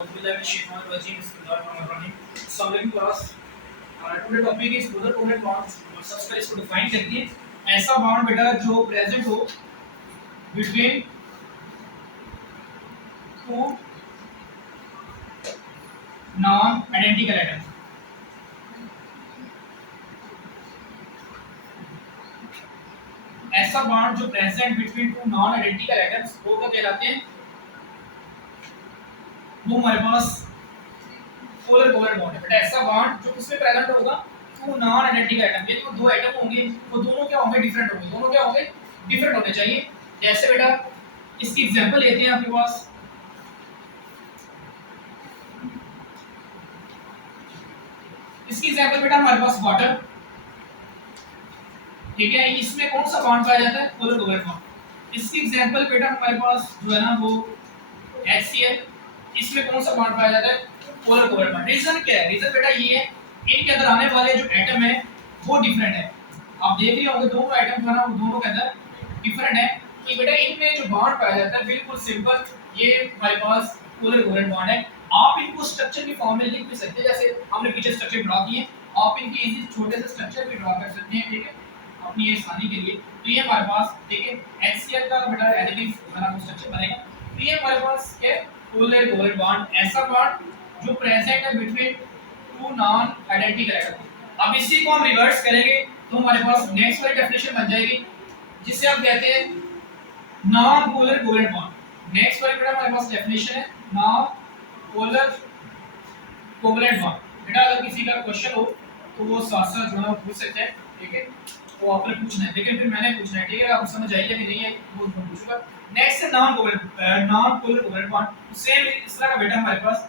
ऐसा बॉन्ड बेटा जो प्रेजेंट हो between two non identical atoms. ऐसा बॉन्ड जो present between two non identical atoms वो क्या कहलाते हैं? वो हमारे पास पोलर कोवेलेंट बॉन्ड है। बेटा ऐसा बॉन्ड जो किसमें प्रेजेंट होगा? Two non identical atom. यानी वो दो एटम होंगे, वो दोनों क्या होंगे? डिफरेंट होंगे। दोनों क्या होंगे? डिफरेंट होने चाहिए। जैसे बेटा इसकी एग्जांपल लेते हैं आपके पास। इसकी एग्जांपल बेटा हमारे पास वाटर, ठीक है। इसमें कौन सा बॉन्ड पाया जाता है? Polar covalent bond. इसकी एग्जांपल बेटा हमारे पास जो है ना वो HCl, इसमें कौन सा बॉन्ड पाया जाता है? Polar covalent bond. रीजन क्या है? रीजन बेटा ये है इनके अंदर आने वाले जो एटम है वो डिफरेंट है। आप देख रहे होंगे दोनों एटम जो है ना वो दोनों के अंदर डिफरेंट है। तो बेटा इनमें जो बॉन्ड पाया जाता है बिल्कुल सिंपल, ये हमारे पास पोलर कोवेलेंट बॉन्ड है। आप इनको स्ट्रक्चर की फॉर्म में लिख भी सकते हैं, जैसे हमने पीछे स्ट्रक्चर ड्रा किए, आप इनके इजी छोटे से स्ट्रक्चर भी ड्रा कर सकते हैं, ठीक है, अपनी ये आसानी के लिए। तो ये हमारे पास, ठीक है, HCl का बेटा एडिटिव बना स्ट्रक्चर बनेगा। तो ये हमारे पास है पोलर कोवेलेंट बॉन्ड, ऐसा बॉन्ड जो प्रेजेंट है between two non identical atom. अब इसी को हम रिवर्स करेंगे तो हमारे पास नेक्स्ट वाली डेफिनेशन बन जाएगी, जिसे हम कहते हैं non polar covalent bond. Next वाली बेटा हमारे पास डेफिनेशन है नॉन पोलर कोवेलेंट बॉन्ड। बेटा अगर किसी का क्वेश्चन हो तो वो साथ साथ जो है वो पूछ सकते हैं, ठीक है, वो आपने पूछना है, लेकिन फिर मैंने पूछना है, ठीक है, आप समझ आइए कि नहीं है वो पूछूंगा। नेक्स्ट है non polar covalent bond. Same इस तरह का बेटा हमारे पास,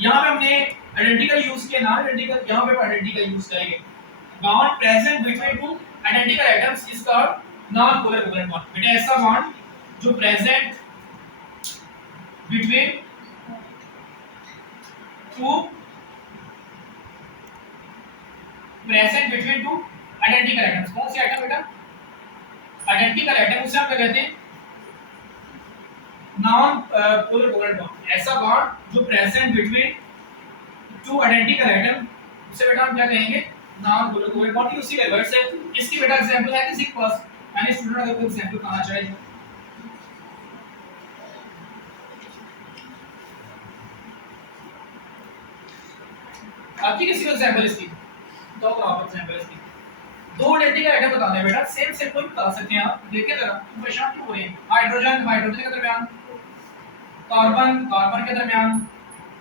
यहाँ पे हमने आइडेंटिकल यूज किया, नॉन आइडेंटिकल, यहाँ पे आइडेंटिकल यूज करेंगे। Bond present between two identical atoms is called non polar covalent bond. बेटा ऐसा बॉन्ड जो present between two identical atoms. कौन से एटम बेटा? आइडेंटिकल एटम, उसे हम क्या कहते हैं? Non polar covalent bond. ऐसा बॉन्ड जो present between two identical atom, उसे बेटा हम क्या कहेंगे? Non polar covalent bond. उसी का रिवर्स है। इसकी बेटा एग्जांपल है किसी के पास, मैंने स्टूडेंट अगर कोई एग्जांपल बताना चाहे आपकी, किसी को एग्जांपल इसकी तो आप एग्जांपल इसकी दो आइडेंटिकल एटम बताने हैं बेटा, सेम सेम कोई बता सकते हैं आप। देखिए जरा, तुम परेशान क्यों हो रहे हैं? हाइड्रोजन हाइड्रोजन के दरमियान, कार्बन कार्बन के दरमियान,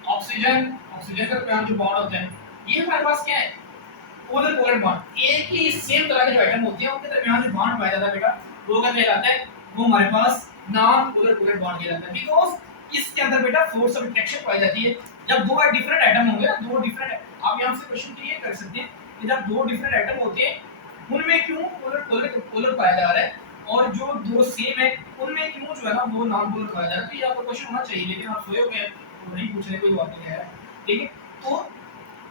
ऑक्सीजन ऑक्सीजन के दरमियान जो बॉन्ड होते हैं, ये हमारे पास क्या है? Polar covalent bond. एक ही सेम तरह के जो एटम होते हैं उनके दरमियान जो बॉन्ड पाया जाता है बेटा, वो क्या कहलाता है? वो हमारे पास नॉन पोलर कोवेलेंट बॉन्ड कहलाता है। बिकॉज़ इसके अंदर बेटा फोर्स ऑफ अट्रैक्शन पाई जाती है। जब दो डिफरेंट एटम होंगे ना, दो डिफरेंट, आप यहां से क्वेश्चन क्लियर कर सकते हैं कि जब दो डिफरेंट एटम होते हैं उनमें क्यों पोलर पोलर पोलर पाया जा रहा है, और जो दो सेम है उनमें क्यों जो है ना वो नॉन पोलर पाया जा रहा है। तो ये आपका क्वेश्चन होना चाहिए, लेकिन आप सोए हुए हैं तो नहीं पूछ रहे, कोई बात नहीं है, ठीक है। तो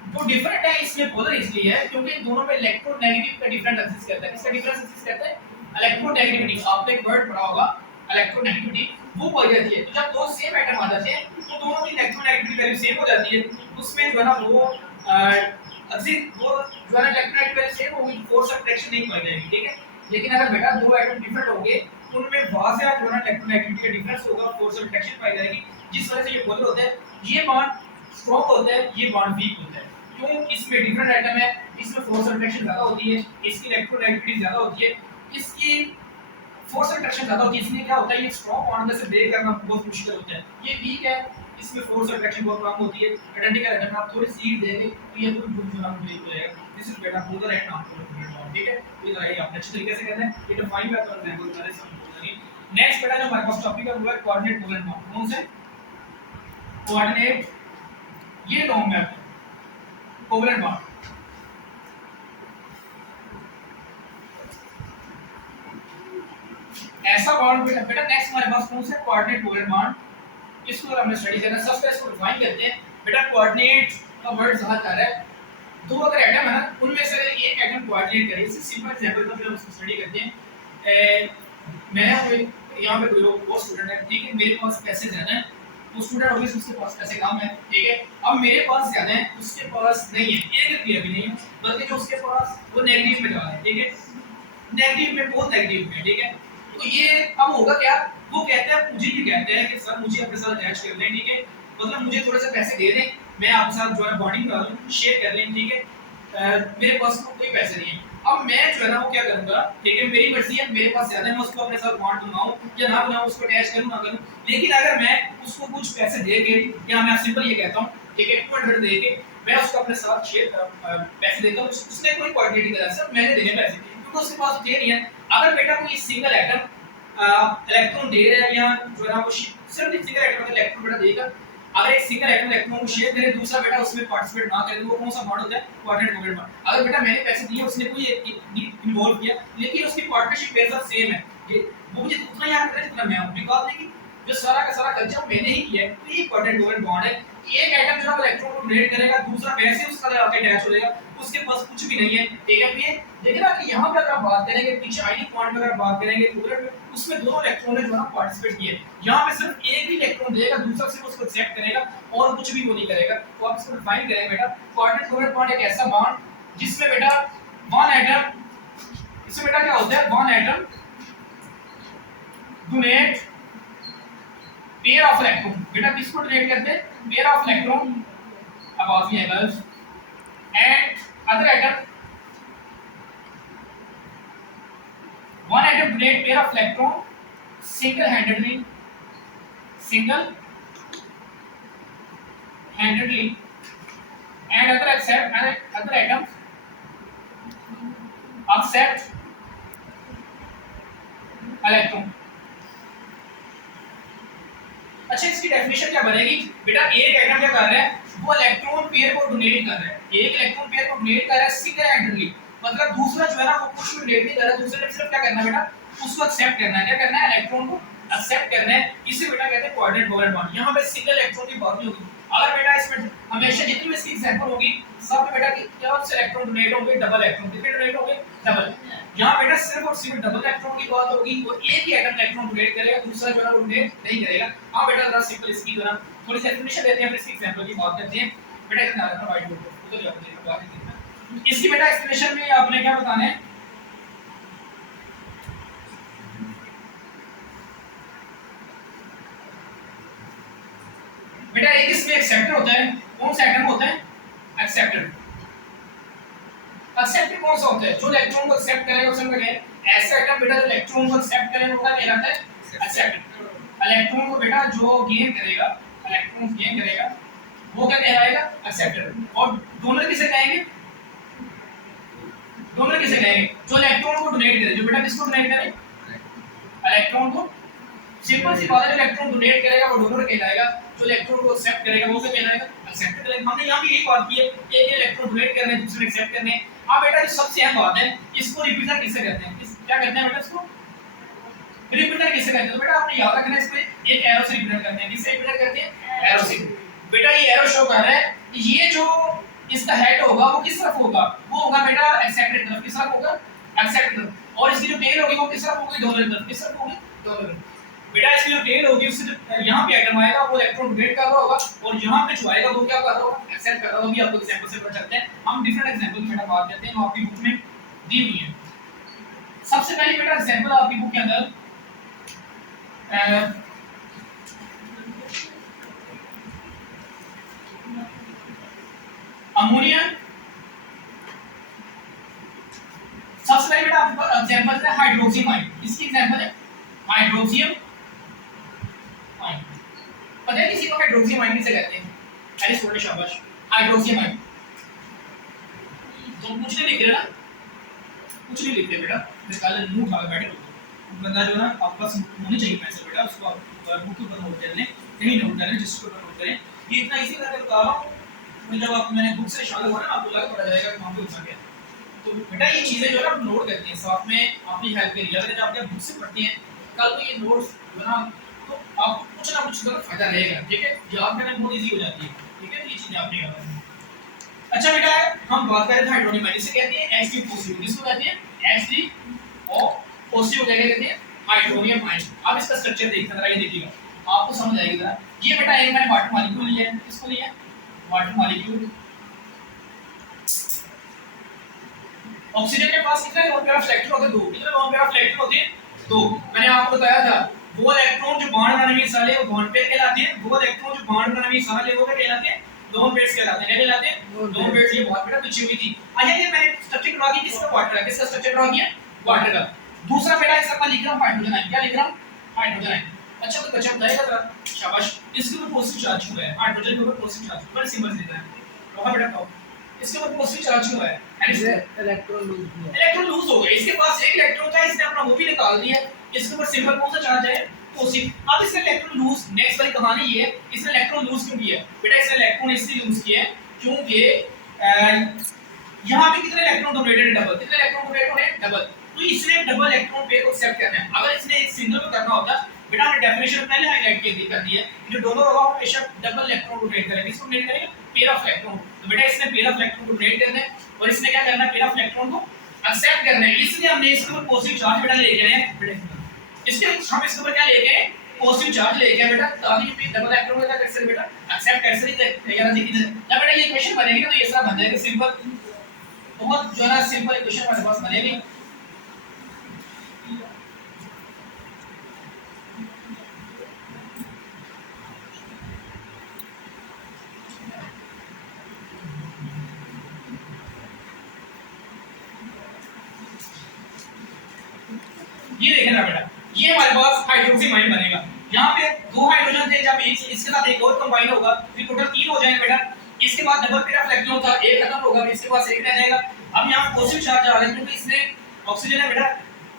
जो डिफरेंट है इसमें पोलर इसलिए है क्योंकि दोनों में इलेक्ट्रोनेगेटिव का डिफरेंट एक्सिस करता है। किसका डिफरेंस एक्सिस करता है? इलेक्ट्रोनेगेटिविटी। आपने एक वर्ड पढ़ा होगा इलेक्ट्रोनेगेटिविटी, वो पाई जाती है। तो जब दो सेम एटम आ जाते हैं तो दोनों की इलेक्ट्रोनेगेटिविटी वैल्यू सेम हो जाती है। उसमें जो है ना वो एक्सिस, वो जो है ना इलेक्ट्रोनेगेटिव वैल्यू सेम होगी, फोर्स ऑफ अट्रैक्शन नहीं पाई जाएगी, ठीक है। लेकिन अगर बेटा दो एटम डिफरेंट होंगे उनमें वाज़ेह जो है ना इलेक्ट्रोनेगेटिविटी का डिफरेंस होगा, फोर्स ऑफ अट्रैक्शन पाई जाएगी, जिस वजह से ये पोलर होते हैं। ये बॉन्ड स्ट्रांग होता है, ये बॉन्ड वीक होता है। क्यों? इसमें डिफरेंट एटम है, इसमें फोर्स ऑफ अट्रैक्शन ज्यादा होती है, इसकी इलेक्ट्रोनेगेटिविटी ज्यादा होती है, इसकी फोर्स ऑफ अट्रैक्शन ज्यादा होती है। इसलिए क्या होता है, ये स्ट्रांग बॉन्ड में से ब्रेक करना बहुत मुश्किल होता है। ये वीक है, इसमें फोर्स ऑफ अट्रैक्शन बहुत कम होती है। आइडेंटिकल एटम आप थोड़ी सीड देंगे तो ये पूरी ग्रुप जो है ब्रेक हो जाएगा। दिस इज बेटा polar and non polar bond, ठीक है। तो ये आइए आपने अच्छे तरीके से करना है, ये डिफाइन करते हैं एग्जांपल द्वारा समझ। नेक्स्ट बेटा जो हमारे पास टॉपिक है वो है कोऑर्डिनेट कोवेलेंट बॉन्ड। कौन से? कोऑर्डिनेट, ये लॉन्ग मैप कोवेलेंट बॉन्ड। ऐसा बॉन्ड बेटा नेक्स्ट हमारे पास कौन सा? Coordinate covalent bond. इसको हमने स्टडी करना है। सबसे पहले इसको डिफाइन करते हैं। बेटा कोऑर्डिनेट का वर्ड जहां आ रहा है, दो अगर एटम है ना उनमें से एक एटम कोऑर्डिनेट करे, इससे सिंपल एग्जांपल का फिर हम इसको स्टडी करते हैं। मैं यहाँ पे कोई लोग वो स्टूडेंट है, ठीक है, मेरे पास पैसे ज्यादा है वो स्टूडेंट ऑब्वियसली उसके पास पैसे कम है, ठीक है। अब मेरे पास ज्यादा है, उसके पास नहीं है, एक रुपया भी नहीं है, बल्कि जो उसके पास वो नेगेटिव में जा रहा है, ठीक है, नेगेटिव में, बहुत नेगेटिव में, ठीक है। तो ये अब होगा क्या, वो कहते हैं, मुझे भी कहते हैं कि सर मुझे अपने साथ अटैच कर लें, ठीक है, मतलब मुझे थोड़े से पैसे दे दें, मैं आपके साथ जो है बॉन्डिंग करा लूं, शेयर कर लें, ठीक है। मेरे पास तो कोई पैसे नहीं है। अब मैं जो है ना वो क्या करूंगा, ठीक है, मेरी मर्जी है, मेरे पास ज्यादा है, मैं उसको अपने साथ बॉन्ड बनाऊं या ना बनाऊं, उसको अटैच करूं ना करूं, लेकिन अगर मैं उसको कुछ पैसे दे के, या मैं सिंपल ये कहता हूं, ठीक है, 200 दे के मैं उसको अपने साथ शेयर पैसे देता हूं, उसने कोई क्वांटिटी करा, सर मैंने देने पैसे, क्योंकि उसके पास थे नहीं है। अगर बेटा कोई सिंगल एटम इलेक्ट्रॉन दे रहा है, या जो है ना वो सिर्फ एक सिंगल एटम का इलेक्ट्रॉन बेटा देगा, अगर एक सिंगल एटम इलेक्ट्रॉन को शेयर करे, दूसरा बेटा उसमें पार्टिसिपेट ना करे, वो कौन सा बॉन्ड होता है, कोऑर्डिनेट कोवेलेंट बॉन्ड। अगर बेटा मैंने पैसे दिए, उसने कोई इन्वॉल्व किया, लेकिन उसकी पार्टनरशिप मेरे साथ सेम है, वो मुझे उतना ही याद करे जितना मैं हूं, बिकॉज़ देखिए जो सारा का सारा खर्चा मैंने ही किया है, तो ये कोऑर्डिनेट कोवेलेंट बॉन्ड है। एक एटम जो है इलेक्ट्रॉन को डोनेट करेगा, दूसरा वैसे उसका आके अटैच हो जाएगा, उसके पास कुछ भी नहीं है, ठीक है। ये देखिए ना कि यहाँ पे अगर आप बात करेंगे, पीछे आयनिक बॉन्ड में अगर बात करेंगे, कोवेलेंट में, उसमें दोनों इलेक्ट्रॉन ने जो है पार्टिसिपेट किए, यहाँ पे सिर्फ एक ही इलेक्ट्रॉन देगा, दूसरा सिर्फ उसको एक्सेप्ट करेगा और कुछ भी वो नहीं करेगा। तो आप इसको डिफाइन करेंगे बेटा, कोऑर्डिनेट कोवेलेंट बॉन्ड एक ऐसा बॉन्ड जिसमें बेटा वन एटम, इसमें बेटा क्या होता है, one atom donate pair of electron, बेटा किसको डोनेट करते हैं, pair of electron above the angles and other atom, one atom donate pair of electron single handedly and other atom accept electron। अच्छा इसकी डेफिनेशन क्या बनेगी बेटा, एक एटम क्या कर रहा है, वो इलेक्ट्रॉन पेयर को डोनेट कर रहा है, एक इलेक्ट्रॉन पेयर को डोनेट कर रहा है सिंगल हैंडेडली, मतलब दूसरा जो है ना वो कुछ भी डोनेट नहीं कर रहा है, दूसरे ने सिर्फ क्या करना है बेटा, उसको एक्सेप्ट करना है, क्या करना है, इलेक्ट्रॉन को एक्सेप्ट करना है, इसे बेटा कहते हैं कोऑर्डिनेट कोवेलेंट बॉन्ड। यहां पे सिंगल इलेक्ट्रॉन की बात नहीं होगी, अगर बेटा इसमें हमेशा जितनी भी इसकी एग्जांपल होगी सब में बेटा क्या होगा, इलेक्ट्रॉन डोनेट होंगे, डबल इलेक्ट्रॉन कितने डोनेट होंगे, डबल। यहां बेटा सिर्फ और सिर्फ डबल इलेक्ट्रॉन की बात होगी, वो एक ही एटम इलेक्ट्रॉन डोनेट करेगा, दूसरा जो है वो डोनेट नहीं करेगा। हां बेटा जरा सिंपल इसकी जरा थोड़ी सी एक्सप्लेनेशन देते हैं, फिर इसकी एग्जांपल की बात करते हैं। बेटा इतना रखना व्हाइट बोर्ड पे, उधर जाओ देखो आगे देखना, इसकी बेटा एक्सप्लेनेशन में आपने क्या बताना है, बेटा एक इसमें एक्सेप्टर होता है, कौन सा एटम होता है, एक्सेप्टर। एक्सेप्टर कौन सा होता है, जो इलेक्ट्रॉन को एक्सेप्ट करेगा उसे कहते हैं ऐसा एटम बेटा, जो इलेक्ट्रॉन को एक्सेप्ट करेगा वो क्या कहलाता है, एक्सेप्टर। इलेक्ट्रॉन को बेटा जो गेन करेगा, इलेक्ट्रॉन गेन करेगा वो क्या कहलाएगा, एक्सेप्टर। और डोनर किसे कहेंगे, डोनर किसे कहेंगे, जो इलेक्ट्रॉन को डोनेट करे, जो बेटा किसको डोनेट करे, इलेक्ट्रॉन को। सिंपल सी बात है, जो इलेक्ट्रॉन डोनेट करेगा वो डोनर कहलाएगा, जो इलेक्ट्रॉन को एक्सेप्ट करेगा वो क्या कहलाएगा, एक्सेप्टर कहलाएगा। हमने यहां पे यही बात की है, एक इलेक्ट्रॉन डोनेट करने दूसरे एक्सेप्ट करने। अब बेटा जो सबसे अहम बात है, इसको रिप्रेजेंट किससे करते हैं, क्या करते हैं बेटा, इसको रिप्रेजेंट किससे करते हैं, तो बेटा आपने याद रखना है, इसको एक एरो से रिप्रेजेंट करते हैं, किससे रिप्रेजेंट करते हैं, एरो से। बेटा ये एरो शो कर रहा है, ये जो इसका हेड होगा वो किस तरफ होगा, वो होगा बेटा एक्सेप्टर तरफ, किस तरफ होगा, एक्सेप्टर तरफ। और इसकी जो टेल होगी वो किस तरफ होगी, डोनर तरफ, किस तरफ होगी, डोनर तरफ। बेटा इसकी जो टेल होगी उससे जो यहां पे एटम आएगा वो इलेक्ट्रॉन डोनेट कर रहा होगा, और यहां पे जो आएगा वो क्या कर रहा होगा, एक्सेप्ट कर रहा होगा। अभी आपको एग्जांपल से पता चलते हैं, हम डिफरेंट एग्जांपल की बेटा बात करते हैं जो आपकी बुक में दी हुई है। सबसे पहले बेटा एग्जांपल आपकी बुक के अंदर अमोनिया, सबसे पहले बेटा आपको एग्जांपल है हाइड्रोक्सियम आयन, इसकी एग्जांपल है हाइड्रोक्सियम आयन। पता है किसी को हाइड्रोक्सियम आयन किसे कहते हैं, अरे छोटे शाबाश, हाइड्रोक्सियम आयन। तो कुछ नहीं लिख रहे ना, कुछ नहीं लिख रहे बेटा, निकाल मुंह उठा के बैठे हो, बंदा जो है ना आपके पास होनी चाहिए पैसे बेटा, उसको आप बुक के ऊपर नोट कर लें, कहीं नोट कर लें, जिसके ऊपर नोट करें। ये इतना इजी करके बता रहा हूं, जब आप मैंने बुक से शामिल हुआ ना आपको लगा पता जाएगा कि वहां पे हो गया। तो बेटा ये चीजें जो है आप नोट करते हैं, साथ में अपनी हेल्प के लिए अगर जब आप बुक से पढ़ते हैं कल को ये नोट्स जो है ना, तो आप कुछ ना कुछ फायदा रहेगा, ठीक है, याद करना बहुत इजी हो जाती है, ठीक है। ये चीजें आपने याद रखनी। अच्छा बेटा हम बात कर रहे थे हाइड्रोनियम आयन, इसे कहते हैं H3 पॉजिटिव, किसको कहते हैं, H3 और पॉजिटिव क्या कहते हैं, हाइड्रोनियम आयन। अब इसका स्ट्रक्चर देखना जरा, ये देखिएगा आपको समझ आएगी जरा। ये बेटा एक मैंने वाटर मॉलिक्यूल लिया है, किसको लिया है? Water molecule. ऑक्सीजन के पास कितने लोन पेयर ऑफ इलेक्ट्रॉन होते हैं? दो। कितने लोन पेयर ऑफ इलेक्ट्रॉन होते हैं? दो। मैंने आपको बताया था वो इलेक्ट्रॉन जो बॉन्ड बनाने में हिस्सा ले वो बॉन्ड पेयर कहलाते हैं, वो इलेक्ट्रॉन जो बॉन्ड बनाने में हिस्सा ले वो क्या कहलाते हैं? लोन पेयर्स कहलाते हैं। क्या कहलाते हैं? Lone pairs. ये बहुत बेटा पूछी हुई थी। अच्छा ये मैंने स्ट्रक्चर ड्रा किया किसका? वाटर का। किसका स्ट्रक्चर ड्रा किया? वाटर का। दूसरा बेटा इसका मैं लिख रहा हूं हाइड्रोजन आयन। क्या लिख रहा हूं? Hydrogen ion. अच्छा तो बच्चा बताएगा जरा, शाबाश। इसके ऊपर पॉजिटिव चार्ज क्यों है? हाइड्रोजन के ऊपर पॉजिटिव चार्ज बड़ा सिंपल देता है। बहुत बेटा बताओ इसके ऊपर पॉजिटिव चार्ज क्यों है? इलेक्ट्रॉन लूज हुआ। इलेक्ट्रॉन लूज हो गया। इसके पास एक इलेक्ट्रॉन था, इसने अपना वो भी निकाल दिया। इसके ऊपर सिंपल कौन सा चार्ज है? पॉजिटिव। अब इसका इलेक्ट्रॉन लूज, नेक्स्ट वाली कहानी ये है, इसने इलेक्ट्रॉन लूज क्यों किया? बेटा इसने इलेक्ट्रॉन इसलिए लूज किया है क्योंकि यहाँ पे कितने इलेक्ट्रॉन डोनेटेड है? डबल। कितने इलेक्ट्रॉन डोनेटेड है? डबल। तो इसने डबल इलेक्ट्रॉन पेयर को एक्सेप्ट करना है। अगर इसने एक सिंगल को करना होता, बेटा हमने डेफिनेशन पहले हाईलाइट कर दी है, जो डोनर होगा वो हमेशा डबल इलेक्ट्रॉन डोनेट करेगा। किसको डोनेट करेगा? Pair of electron. तो बेटा इसने पेयर ऑफ इलेक्ट्रॉन को डोनेट करना है और इसने क्या करना है? पेयर ऑफ इलेक्ट्रॉन को एक्सेप्ट करना है। इसलिए हमने इसके ऊपर पॉजिटिव चार्ज बेटा लेके आए हैं। इसके हम इसके ऊपर क्या लेके आए? पॉजिटिव चार्ज लेके आए बेटा, ताकि पे डबल इलेक्ट्रॉन का कैसे बेटा एक्सेप्ट कैसे नहीं देखिए जब बेटा ये इक्वेशन बनेगी ना तो ये सब बन जाएगा सिंपल। बहुत जो है ना सिंपल इक्वेशन हमारे पास बनेगी। ये देखें ना बेटा, ये हमारे पास हाइड्रोक्सी आयन बनेगा। यहाँ पे दो हाइड्रोजन थे, जब एक इसके साथ एक और कंबाइन होगा तो टोटल तीन हो जाएंगे बेटा। इसके बाद डबल पेयर ऑफ इलेक्ट्रॉन था, एक खत्म होगा, इसके पास एक रह जाएगा। अब यहाँ पॉजिटिव चार्ज आ रहा है क्योंकि इसने ऑक्सीजन है बेटा,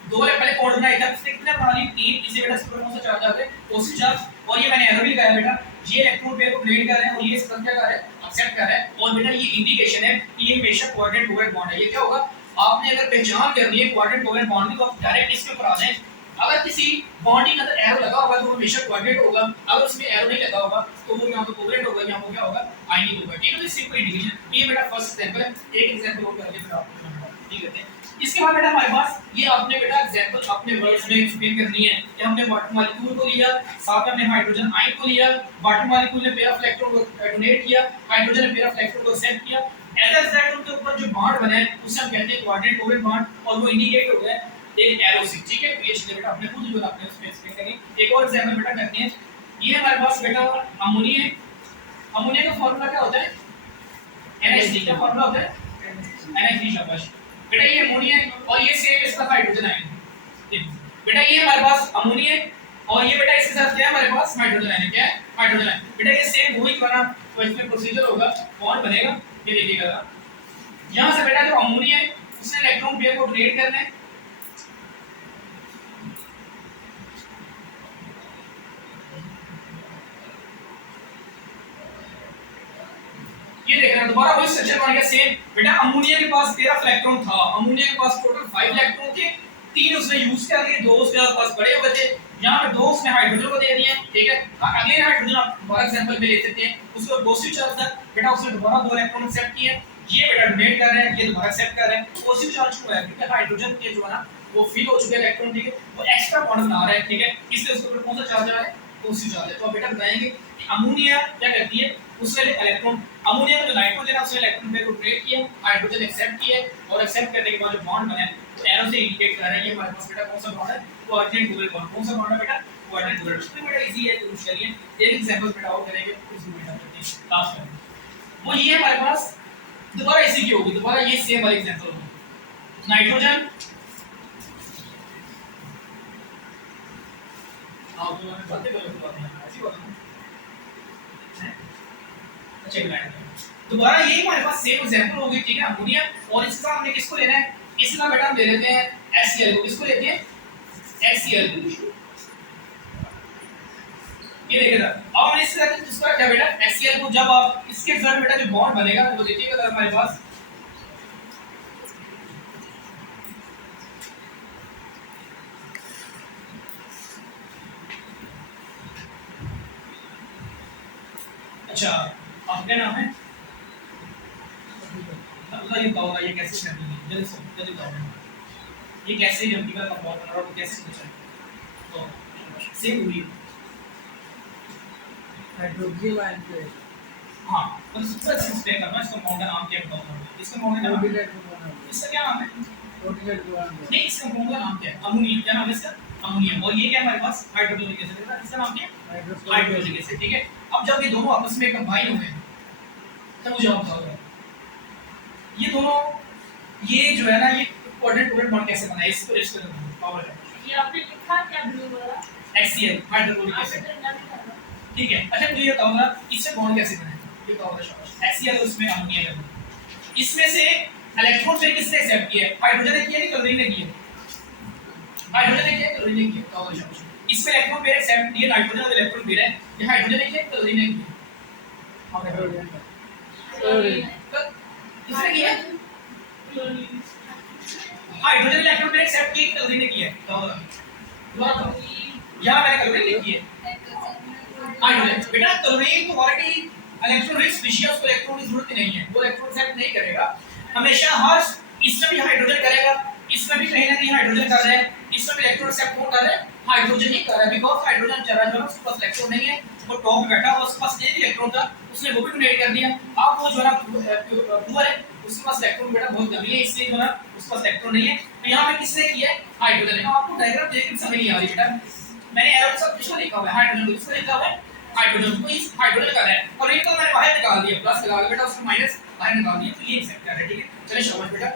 दो है पहले बॉन्ड बनाया था, इसने कितने बना ली? तीन। इसे बेटा इसके ऊपर कौन सा चार्ज आता है? Positive charge. और ये मैंने एरो भी लगाया बेटा, ये इलेक्ट्रॉन पेयर को डोनेट कर रहे हैं और ये इसका क्या कर रहा है? एक्सेप्ट कर रहा है। और बेटा ये इंडिकेशन है कि ये हमेशा कोऑर्डिनेट कोवैलेंट बॉन्ड है। ये क्या होगा? आपने अगर पहचान करनी है कोऑर्डिनेट कोवैलेंट बॉन्ड की तो आप डायरेक्ट इसके ऊपर आ जाएं। अगर किसी बॉन्डिंग के अंदर एरो लगा होगा तो वो हमेशा कोऑर्डिनेट होगा, अगर उसमें एरो नहीं लगा होगा तो वो यहां पे कोवैलेंट होगा, यहां पे क्या होगा? आयनिक होगा। ठीक है, तो सिंपल इंडिकेशन। ये बेटा फर्स्ट एग्जांपल है, एक एग्जांपल और करके फिर आपको समझाऊंगा। ठीक है, इसके बाद बेटा हमारे पास ये आपने बेटा एग्जांपल अपने वर्ड्स में एक्सप्लेन करनी है कि हमने वाटर मॉलिक्यूल को लिया, साथ में हमने हाइड्रोजन आयन को लिया, वाटर मॉलिक्यूल ने पेयर ऑफ इलेक्ट्रॉन को डोनेट किया, हाइड्रोजन ने पेयर ऑफ इलेक्ट्रॉन को एक्सेप्ट किया। एज दैट उनके ऊपर जो बॉन्ड बना है उसे हम कहते हैं कोऑर्डिनेट कोवैलेंट बॉन्ड और वो इंडिकेट हो गया एक एरो से। ठीक है, तो ये चीजें बेटा अपने खुद जो अपने उसमें एक्सप्लेन करेंगे। एक और एग्जांपल बेटा करते हैं। ये हमारे पास बेटा अमोनिया है। अमोनिया का फार्मूला क्या होता है? NH3 का फार्मूला होता है NH3। शाबाश बेटा, ये अमोनिया है और ये सेम इसका हाइड्रोजन आयन है। बेटा ये हमारे पास अमोनिया है और ये बेटा इसके साथ क्या है? हमारे पास हाइड्रोजन आयन है। क्या है? Hydrogen ion. बेटा ये सेम वही बना, तो इसमें प्रोसीजर होगा, बॉन्ड बनेगा। ये देखिएगा यहां से बेटा जो अमोनिया है उसने इलेक्ट्रॉन पेयर को डोनेट करना है। ये देखना दोबारा वही स्ट्रक्चर बन गया सेम। बेटा अमोनिया के पास 13 इलेक्ट्रॉन था, अमोनिया के पास टोटल 5 इलेक्ट्रॉन थे, 3 उसने यूज कर लिए, 2 उसके पास बड़े हो गए थे। यहां पे 2 उसने हाइड्रोजन को दे दिए। ठीक है, अगेन हाइड्रोजन आप फॉर एग्जांपल में ले सकते हैं, उसको पॉजिटिव चार्ज था बेटा, उसने दोबारा 2 इलेक्ट्रॉन एक्सेप्ट किए। ये बेटा डोनेट कर रहे हैं, ये दोबारा एक्सेप्ट कर रहे हैं। पॉजिटिव चार्ज क्यों है? क्योंकि हाइड्रोजन के जो है ना वो फिल हो चुके इलेक्ट्रॉन, ठीक है, वो एक्स्ट्रा बॉन्ड बना रहा है। ठीक है, इसलिए उसके ऊपर कौन सा चार्ज आ रहा है? पॉजिटिव चार्ज है। तो आप बेटा बताएंगे कि अमोनिया क्या करती है? उसने इलेक्ट्रॉन, अमोनिया का जो नाइट्रोजन है उसने इलेक्ट्रॉन पेयर को डोनेट किया, हाइड्रोजन एक्सेप्ट किया और एक्सेप्ट करने के बाद जो बॉन्ड बना है तो एरो से इंडिकेट कर रहा है ये हमारे पास बेटा कौन सा बॉन्ड है? Coordinate covalent bond. कौन सा बॉन्ड है बेटा? Coordinate covalent. तो बेटा इजी है, तो चलिए एक एग्जांपल बेटा और करेंगे, उस बेटा करते हैं लास्ट में। वो ये हमारे पास दोबारा इसी की होगी, दोबारा ये सेम वाली एग्जांपल होगी। नाइट्रोजन आप लोगों ने बातें कर लो, ऐसी बात है। अच्छा दोबारा ये हमारे पास सेम एग्जांपल होगी। ठीक है, अमोनिया और इसके साथ हमने किसको लेना है? इसका बेटा हम ले लेते हैं HCl को। किसको लेते हैं? HCl को। ये देखिएगा अब हमने इसके साथ किसका क्या बेटा? HCl को। जब आप इसके साथ बेटा जो बॉन्ड बनेगा वो देखिएगा अगर हमारे पास अच्छा आपका नाम है? अल्लाह ये बताओ ये कैसे करनी है? जल्दी बताओ ये कैसे जल्दी का कंपाउंड बना रहा हूं, कैसे सोचा है? तो सेम हुई हाइड्रोक्सी आयन से हाँ और इसको एक्सप्लेन करना इस कंपाउंड का नाम क्या बताऊँ मैं इस कंपाउंड का नाम ऑर्डिनेट कंपाउंड इसका क्या नाम है ऑर्डिनेट कंपाउंड नहीं इस कंपाउंड का नाम क्या है अमोनियम क्या नाम है इसका अमोनियम और ये क्या है हमारे पास हाइड्रोक्लोरिक एसिड है इसका नाम क्या है हाइड्रोक्लोरिक एसिड ठीक है अब जब ये दोनों आपस में कंबाइन हुए हैं तब मुझे आप बताओ ये दोनों ये जो है ना ये कोऑर्डिनेट कोऑर्डिनेट बॉन्ड कैसे बना है इसको इसको पावर है ये आपने लिखा क्या ब्लू वाला HCl हाइड्रोक्लोरिक आपने एसिड तो इतना भी करना ठीक है अच्छा मुझे ये बताओ ना इससे बॉन्ड कैसे बना है ये बताओ ना शाबाश HCl और उसमें अमोनिया है इसमें से इलेक्ट्रॉन फिर किसने एक्सेप्ट किया है हाइड्रोजन ने किया नहीं क्लोरीन ने किया हाइड्रोजन ने किया क्लोरीन ने किया बताओ ना शाबाश इसमें इलेक्ट्रॉन पेयर एक्सेप्ट किया नाइट्रोजन और इलेक्ट्रॉन पेयर है ये हाइड्रोजन ने किया क्लोरीन ने किया आपने किसने किया chlorine hydrogen electron pair accept किया क्लोरीन ने किया बताओ ना यहाँ मैंने क्लोरीन लिखी है हाइड्रोजन बेटा क्लोरीन तो ऑलरेडी इलेक्ट्रॉन रिच स्पीशीज को इलेक्ट्रॉन की जरूरत ही नहीं है वो इलेक्ट्रॉन एक्सेप्ट नहीं करेगा हमेशा हर इसमें भी हाइड्रोजन करेगा इसमें भी कहीं ना कहीं हाइड्रोजन कर रहा है इसमें भी इलेक्ट्रॉन एक्सेप्ट कौन कर रहा है हाइड्रोजन ही कर रहा है बिकॉज़ हाइड्रोजन चला जो है उसके पास इलेक्ट्रॉन नहीं है वो टॉप पे बैठा हुआ उसके पास एक इलेक्ट्रॉन था उसने वो भी डोनेट कर दिया अब वो जो है ना पुअर है उसके पास इलेक्ट्रॉन बेटा बहुत कमी है इसलिए जो है ना उसके पास इलेक्ट्रॉन नहीं है तो यहाँ पे किसने किया है हाइड्रोजन ने आपको डायग्राम देख के समझ नहीं आ रही बेटा मैंने एरो के साथ किसको लिखा हुआ है हाइड्रोजन को किसको लिखा हुआ है हाइड्रोजन को इस हाइड्रोजन का है और एक को मैंने बाहर निकाल दिया प्लस लगा के बेटा उसको माइनस बाहर निकाल दिया तो ये एक्सेप्ट कर रहा है ठीक है चलिए शाबाश बेटा